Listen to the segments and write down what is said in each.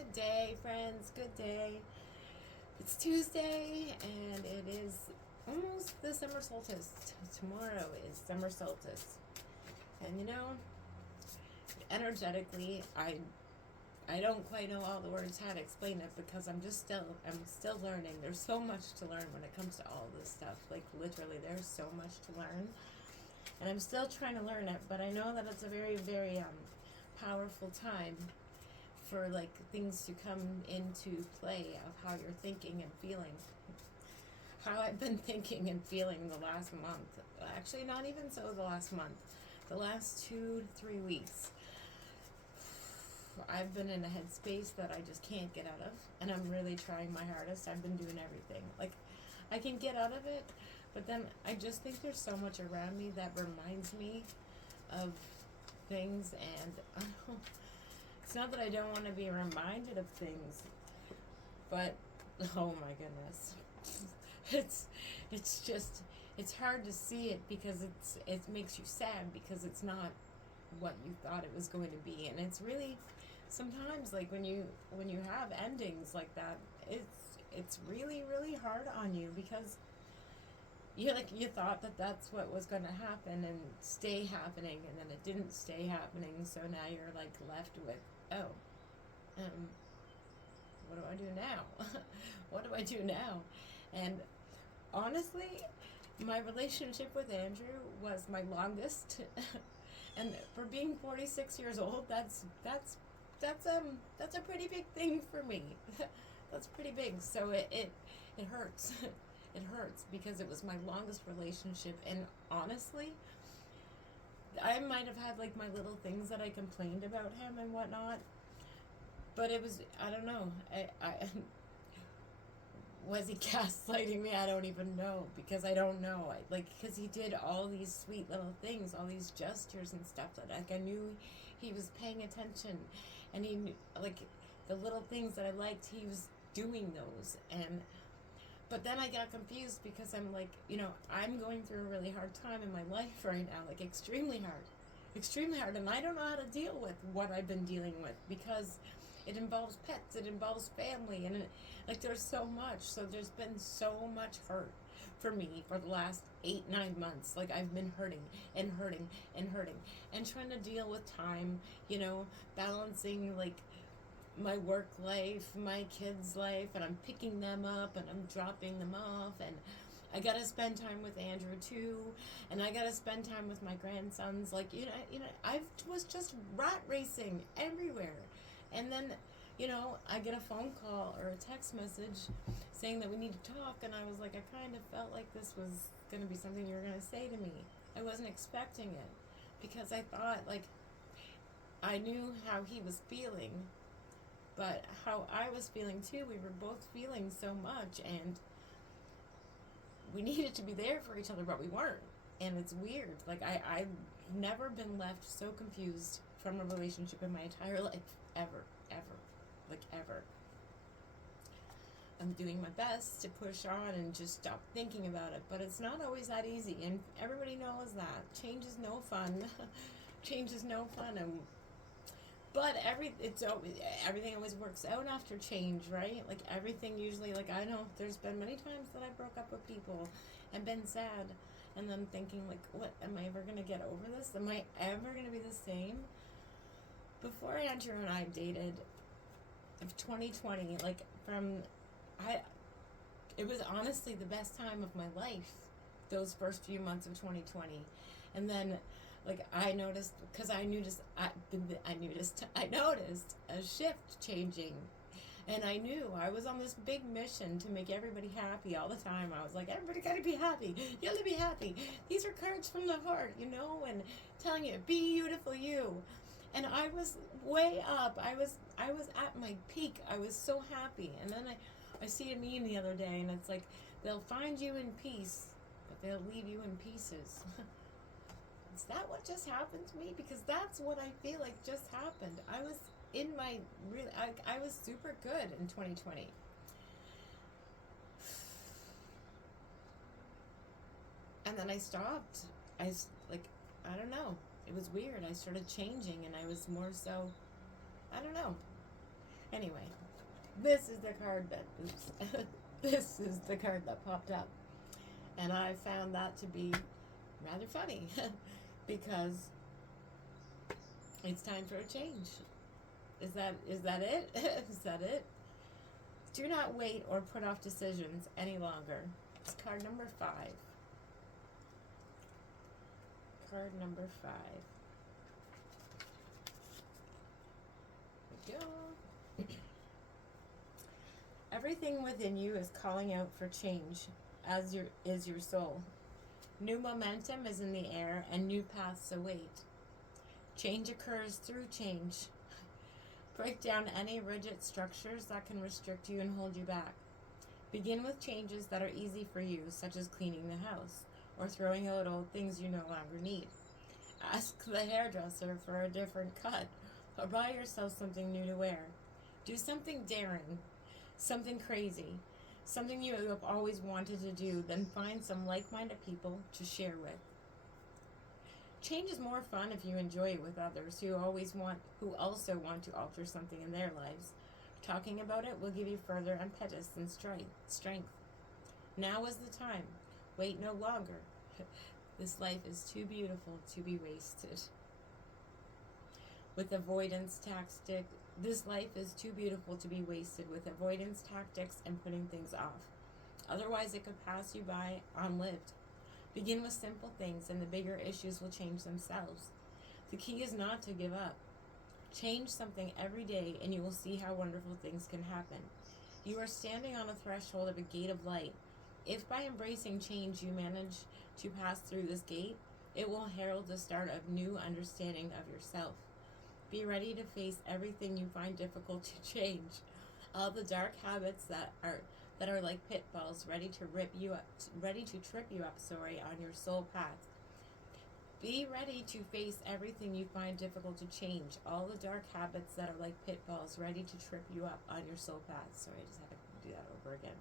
Good day, friends. Good day. It's Tuesday, and it is almost the summer solstice. Tomorrow is summer solstice, and energetically, I don't quite know all the words how to explain it because I'm still learning. There's so much to learn when it comes to all this stuff. Like literally, there's so much to learn, and I'm still trying to learn it. But I know that it's a very, very powerful time for like things to come into play of how you're thinking and feeling. How I've been thinking and feeling the last month. Actually, not even so the last month. The last 2 to 3 weeks. I've been in a headspace that I just can't get out of, and I'm really trying my hardest. I've been doing everything. Like, I can get out of it, but then I just think there's so much around me that reminds me of things, and it's not that I don't want to be reminded of things, but oh my goodness, it's just it's hard to see it because it makes you sad because it's not what you thought it was going to be, and it's really sometimes like when you have endings like that, it's really really hard on you because you thought that that's what was going to happen and stay happening, and then it didn't stay happening, so now you're like left with, oh, um what do I do now? What do I do now? And honestly, my relationship with Andrew was my longest, and for being 46 years old, that's a pretty big thing for me. That's pretty big. So it hurts. It hurts because it was my longest relationship, and honestly, I might have had like my little things that I complained about him and whatnot, but it was, I don't know. I was he gaslighting me? I don't even know because I don't know. Because he did all these sweet little things, all these gestures and stuff that like I knew he was paying attention, and he knew like the little things that I liked. He was doing those, and but then I got confused because I'm like, I'm going through a really hard time in my life right now, like extremely hard, and I don't know how to deal with what I've been dealing with because it involves pets, it involves family, and like there's so much. So there's been so much hurt for me for the last 8 9 months. Like I've been hurting and hurting and hurting and trying to deal with time, balancing like my work life, my kids' life, and I'm picking them up and I'm dropping them off, and I gotta spend time with Andrew too, and I gotta spend time with my grandsons. Like I was just rat racing everywhere, and then I get a phone call or a text message saying that we need to talk, and I was like, I kind of felt like this was gonna be something you were gonna say to me. I wasn't expecting it because I thought like I knew how he was feeling, but how I was feeling too. We were both feeling so much, and we needed to be there for each other, but we weren't. And it's weird. Like I've never been left so confused from a relationship in my entire life, ever, ever, like ever. I'm doing my best to push on and just stop thinking about it, but it's not always that easy, and everybody knows that change is no fun. Change is no fun, and but everything always works out after change, right? Like everything usually, like I know there's been many times that I broke up with people and been sad, and then thinking like, what, am I ever gonna get over this? Am I ever gonna be the same? Before Andrew and I dated, of 2020, like I, it was honestly the best time of my life. Those first few months of 2020, and then like I noticed because I noticed a shift changing, and I knew I was on this big mission to make everybody happy all the time. I was like, everybody gotta be happy. You gotta be happy. These are cards from the heart, and telling you, be beautiful you. And I was way up. I was at my peak. I was so happy. And then I see a meme the other day, and it's like, they'll find you in peace, but they'll leave you in pieces. Is that what just happened to me? Because that's what I feel like just happened. I was in my I was super good in 2020. And then I stopped. Like, I don't know. It was weird. I started changing, and I was more so, I don't know. Anyway, this is the card that, oops, this is the card that popped up. And I found that to be rather funny because it's time for a change. Is that it? Is that it? Do not wait or put off decisions any longer. It's card number 5. Card number 5. There we go. Everything within you is calling out for change, as is your soul. New momentum is in the air and new paths await. Change occurs through change. Break down any rigid structures that can restrict you and hold you back. Begin with changes that are easy for you, such as cleaning the house or throwing out old things you no longer need. Ask the hairdresser for a different cut or buy yourself something new to wear. Do something daring, something crazy, something you have always wanted to do, then find some like-minded people to share with. Change is more fun if you enjoy it with others who also want to alter something in their lives. Talking about it will give you further impetus and strength. Now is the time. Wait no longer. This life is too beautiful to be wasted. With avoidance tactic, this life is too beautiful to be wasted with avoidance tactics and putting things off. Otherwise, it could pass you by unlived. Begin with simple things and the bigger issues will change themselves. The key is not to give up. Change something every day and you will see how wonderful things can happen. You are standing on a threshold of a gate of light. If by embracing change you manage to pass through this gate, it will herald the start of new understanding of yourself. Be ready to face everything you find difficult to change. All the dark habits that are like pitfalls ready to trip you up on your soul path. Be ready to face everything you find difficult to change. All the dark habits that are like pitfalls ready to trip you up on your soul path. Sorry, I just had to do that over again.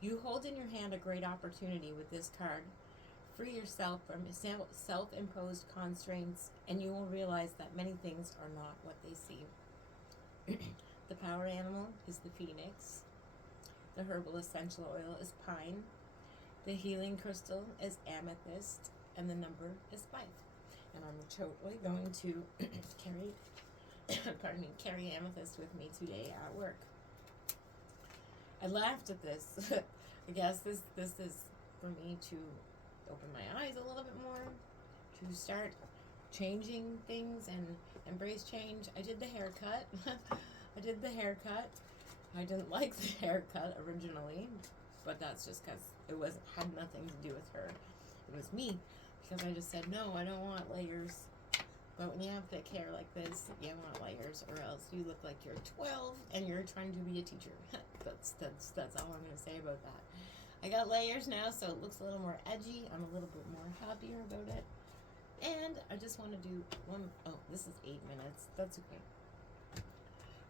You hold in your hand a great opportunity with this card. Free yourself from self-imposed constraints, and you will realize that many things are not what they seem. The power animal is the phoenix. The herbal essential oil is pine. The healing crystal is amethyst. And the number is 5. And I'm totally going to carry amethyst with me today at work. I laughed at this. I guess this is for me to open my eyes a little bit more, to start changing things and embrace change. I did the haircut. I didn't like the haircut originally, but that's just because it had nothing to do with her. It was me, because I just said, no, I don't want layers. But when you have thick hair like this, you want layers, or else you look like you're 12 and you're trying to be a teacher. That's all I'm going to say about that. I got layers now, so it looks a little more edgy. I'm a little bit more happier about it. And I just want to do this is 8 minutes. That's okay.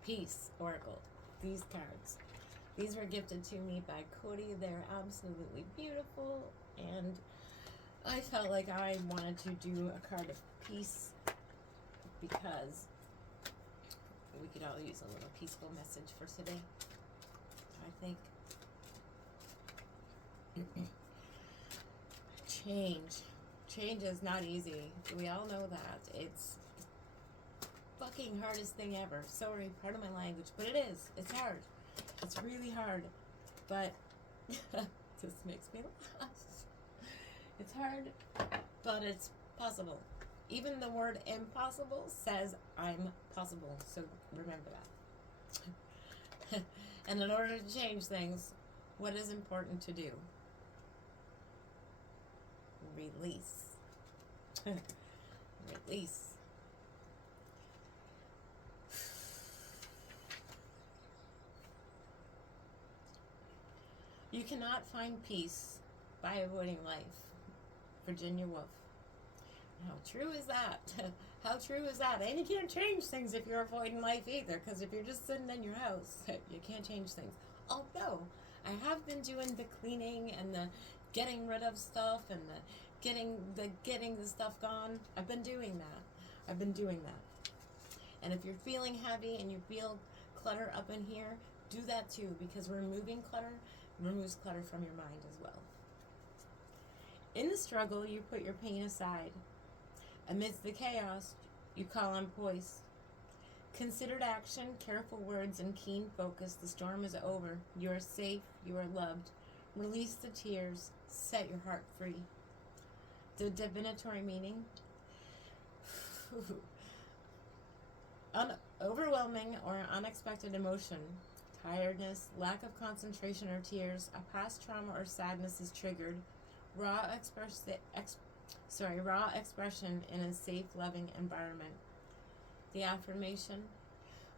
Peace, Oracle. These cards. These were gifted to me by Cody. They're absolutely beautiful, and I felt like I wanted to do a card of peace because we could all use a little peaceful message for today, I think. Change is not easy. We all know that. It's fucking hardest thing ever. Sorry, pardon my language, but it is. It's hard. It's really hard. But this makes me laugh. It's hard, but it's possible. Even the word impossible says I'm possible. So remember that. And in order to change things, what is important to do? Release. Release. You cannot find peace by avoiding life. Virginia Woolf. How true is that? How true is that? And you can't change things if you're avoiding life either, because if you're just sitting in your house, you can't change things. Although, I have been doing the cleaning and the getting rid of stuff and the getting the stuff gone. I've been doing that. And if you're feeling heavy and you feel clutter up in here, do that too, because removing clutter removes clutter from your mind as well. In the struggle, you put your pain aside. Amidst the chaos, you call on poise. Considered action, careful words, and keen focus. The storm is over. You are safe. You are loved. Release the tears. Set your heart free. The divinatory meaning. Overwhelming or unexpected emotion. Tiredness, lack of concentration, or tears. A past trauma or sadness is triggered. Raw expression in a safe, loving environment. The affirmation.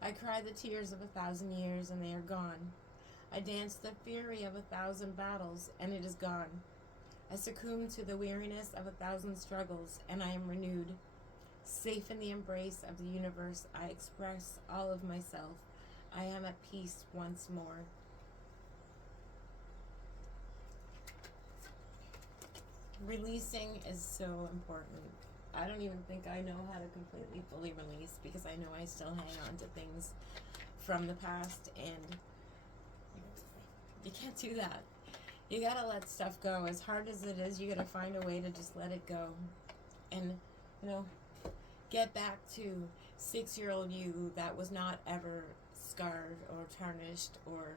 I cry the tears of 1,000 years and they are gone. I dance the fury of 1,000 battles and it is gone. I succumb to the weariness of 1,000 struggles and I am renewed. Safe in the embrace of the universe, I express all of myself. I am at peace once more. Releasing is so important. I don't even think I know how to completely fully release because I know I still hang on to things from the past, and you can't do that. You gotta let stuff go. As hard as it is, you gotta find a way to just let it go. And, get back to 6-year-old you that was not ever scarred or tarnished or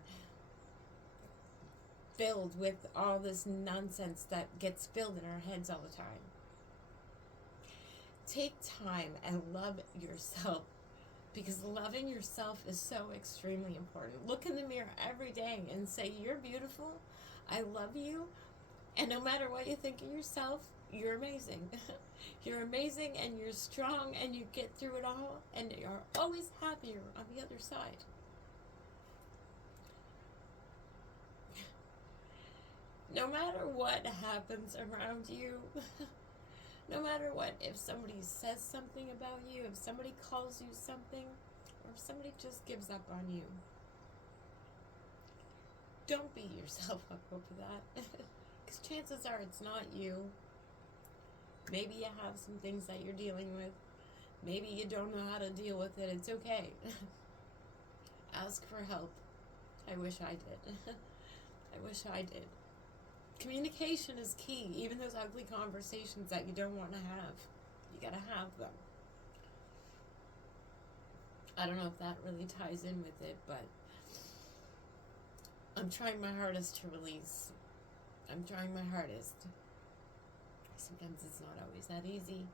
filled with all this nonsense that gets filled in our heads all the time. Take time and love yourself, because loving yourself is so extremely important. Look in the mirror every day and say, you're beautiful, I love you, and no matter what you think of yourself, you're amazing. You're amazing and you're strong and you get through it all and you're always happier on the other side. No matter what happens around you, no matter what, if somebody says something about you, if somebody calls you something, or if somebody just gives up on you, don't beat yourself up over that. Because chances are it's not you. Maybe you have some things that you're dealing with. Maybe you don't know how to deal with it. It's okay. Ask for help. I wish I did. I wish I did. Communication is key. Even those ugly conversations that you don't want to have, you gotta have them. I don't know if that really ties in with it, but I'm trying my hardest to release. I'm trying my hardest. Sometimes it's not always that easy,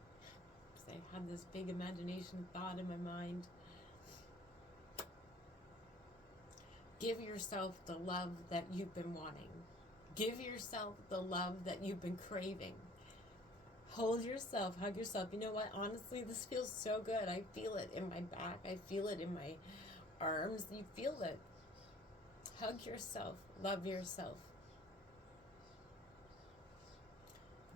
because I had this big imagination thought in my mind. Give yourself the love that you've been wanting. Give yourself the love that you've been craving. Hold yourself, hug yourself. You know what? Honestly, this feels so good. I feel it in my back. I feel it in my arms. You feel it. Hug yourself. Love yourself.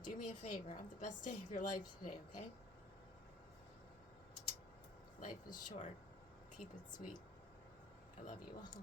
Do me a favor. Have the best day of your life today, okay? Life is short. Keep it sweet. I love you all.